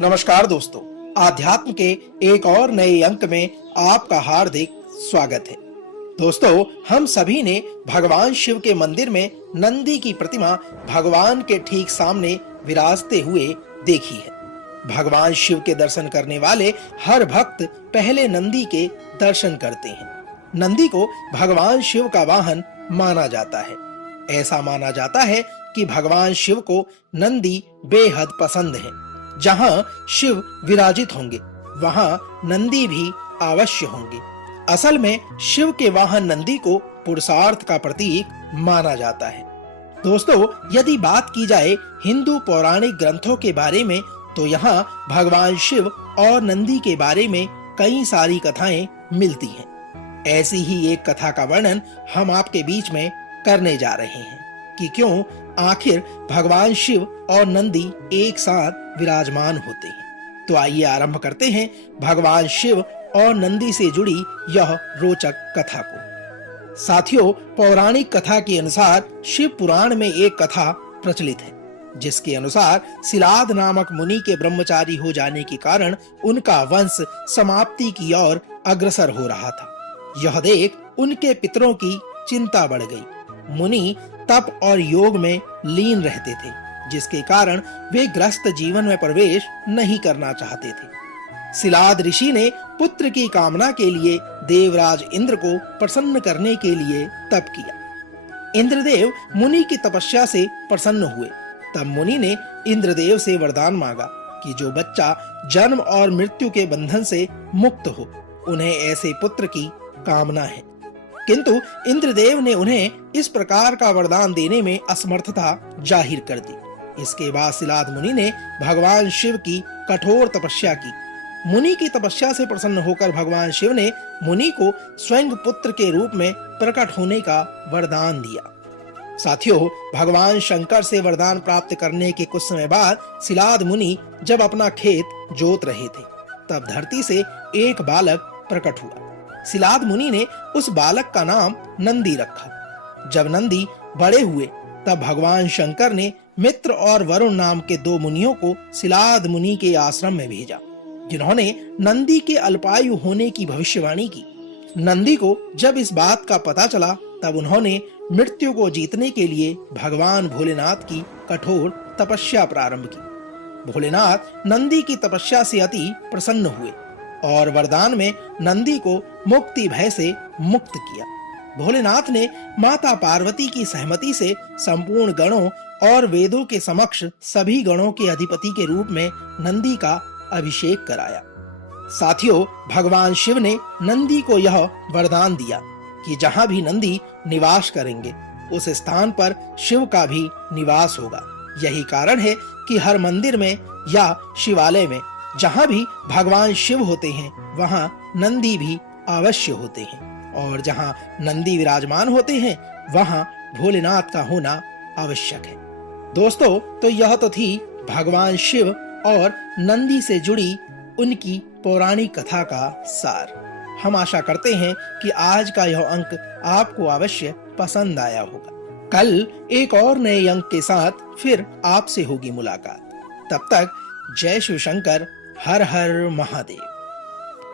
नमस्कार दोस्तों, आध्यात्म के एक और नए अंक में आपका हार्दिक स्वागत है। दोस्तों, हम सभी ने भगवान शिव के मंदिर में नंदी की प्रतिमा भगवान के ठीक सामने विराजते हुए देखी है। भगवान शिव के दर्शन करने वाले हर भक्त पहले नंदी के दर्शन करते हैं। नंदी को भगवान शिव का वाहन माना जाता है। ऐसा माना जाता है कि भगवान शिव को नंदी बेहद पसंद है। जहां शिव विराजित होंगे वहां नंदी भी अवश्य होंगे। असल में शिव के वाहन नंदी को पुरुषार्थ का प्रतीक माना जाता है। दोस्तों, यदि बात की जाए हिंदू पौराणिक ग्रंथों के बारे में तो यहाँ भगवान शिव और नंदी के बारे में कई सारी कथाएं मिलती हैं। ऐसी ही एक कथा का वर्णन हम आपके बीच में करने जा रहे हैं कि क्यों आखिर भगवान शिव और नंदी एक साथ विराजमान होते हैं। तो आइए आरंभ करते हैं भगवान शिव और नंदी से जुड़ी यह रोचक कथा को। साथियों, पौराणिक कथा के अनुसार शिव पुराण में एक कथा प्रचलित है, जिसके अनुसार सिलाद नामक मुनि के ब्रह्मचारी हो जाने के कारण उनका वंश समाप्ति की ओर अग्रसर हो रहा था। यह देख उनके पितरों की चिंता बढ़ गई। मुनि तप और योग में लीन रहते थे, जिसके कारण वे ग्रस्त जीवन में प्रवेश नहीं करना चाहते थे। सिलाद ऋषि ने पुत्र की कामना के लिए देवराज इंद्र को प्रसन्न करने के लिए तप किया। इंद्रदेव मुनि की तपस्या से प्रसन्न हुए। तब मुनि ने इंद्रदेव से वरदान मांगा कि जो बच्चा जन्म और मृत्यु के बंधन से मुक्त हो, उन्हें ऐसे पुत्र की कामना है। किंतु इंद्रदेव ने उन्हें इस प्रकार का वरदान देने में असमर्थता जाहिर कर दी। इसके बाद सिलाद मुनि ने भगवान शिव की कठोर तपस्या की। मुनि की तपस्या से प्रसन्न होकर भगवान शिव ने मुनि को स्वयं पुत्र के रूप में प्रकट होने का वरदान दिया। साथियों, भगवान शंकर से वरदान प्राप्त करने के कुछ समय बाद सिलाद मुनि जब अपना खेत जोत रहे थे, तब धरती से एक बालक प्रकट हुआ। सिलाद मुनि ने उस बालक का नाम नंदी रखा। जब नंदी बड़े हुए तब भगवान शंकर ने मित्र और वरुण नाम के दो मुनियों को सिलाद मुनि के आश्रम में भेजा, जिन्होंने नंदी के अल्पायु होने की भविष्यवाणी की। नंदी को जब इस बात का पता चला तब उन्होंने मृत्यु को जीतने के लिए भगवान भोलेनाथ की कठोर तपस्या प्रारंभ की। भोलेनाथ नंदी की तपस्या से अति प्रसन्न हुए और वरदान में नंदी को मुक्ति भय से मुक्त किया। भोलेनाथ ने माता पार्वती की सहमति से संपूर्ण गणों और वेदों के समक्ष सभी गणों के अधिपति के रूप में नंदी का अभिषेक कराया। साथियों, भगवान शिव ने नंदी को यह वरदान दिया कि जहां भी नंदी निवास करेंगे उस स्थान पर शिव का भी निवास होगा। यही कारण है कि हर मंदिर में या शिवालय में जहां भी भगवान शिव होते हैं वहां नंदी भी अवश्य होते हैं, और जहां नंदी विराजमान होते हैं वहां भोलेनाथ का होना आवश्यक है। दोस्तों, तो यह तो थी भगवान शिव और नंदी से जुड़ी उनकी पौराणिक कथा का सार। हम आशा करते हैं कि आज का यह अंक आपको अवश्य पसंद आया होगा। कल एक और नए अंक के साथ फिर आपसे होगी मुलाकात। तब तक जय शिव शंकर, हर हर महादेव।